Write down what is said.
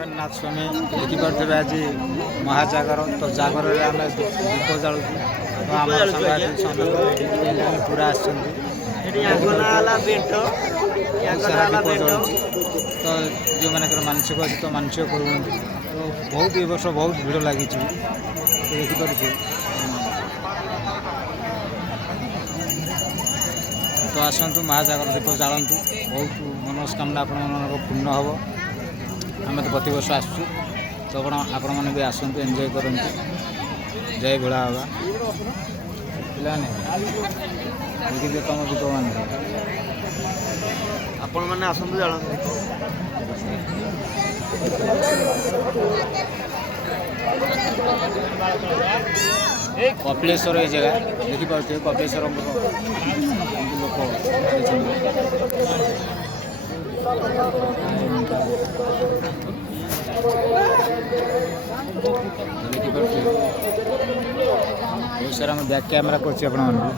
ଜଗନ୍ନାଥ ସ୍ୱାମୀ ଦେଖିପାରୁଥିବେ ଆଜି ମହାଜାଗର ତ ଜାଗରରେ ଆମେ ଦୀପ ଜାଳୁଛୁ ତ ଆମର ସାଙ୍ଗସାଥି ସମସ୍ତେ ପୁରା ଆସିଛନ୍ତି ସାରା ଦୀପ ଜଳୁଛି ତ ଯେଉଁମାନଙ୍କର ମାନସିକ ଅଛି ତ ମାନସିକ କରୁଛନ୍ତି ତ ବହୁତ ଏ ବର୍ଷ ବହୁତ ଭିଡ଼ ଲାଗିଛି ତ ଦେଖିପାରୁଛୁ ତ ଆସନ୍ତୁ ମହାଜାଗର ଦୀପ ଜାଳନ୍ତୁ ବହୁତ ମନସ୍କାମନା ଆପଣମାନଙ୍କ ପୂର୍ଣ୍ଣ ହେବ ଆମେ ତ ପ୍ରତିବର୍ଷ ଆସୁଛୁ ତ ଆପଣମାନେ ବି ଆସନ୍ତୁ ଏନ୍ଜୟ କରନ୍ତୁ ଜୟ ଭୋଳା ବାବା ପିଲାମାନେ ଦେଖିବେ ତୁମ ଦୀପମାନେ ଆପଣମାନେ ଆସନ୍ତୁ ଜାଳନ୍ତୁ କପିଳେଶ୍ୱର ଏ ଜାଗା ଦେଖିପାରୁଥିବେ କପିଳେଶ୍ୱର ଲୋକ ଦେଖିପାରୁଥିବେ ବହୁତ ସାରା ମୁଁ ବ୍ୟାକ୍ କ୍ୟାମେରା କରୁଛି ଆପଣମାନଙ୍କୁ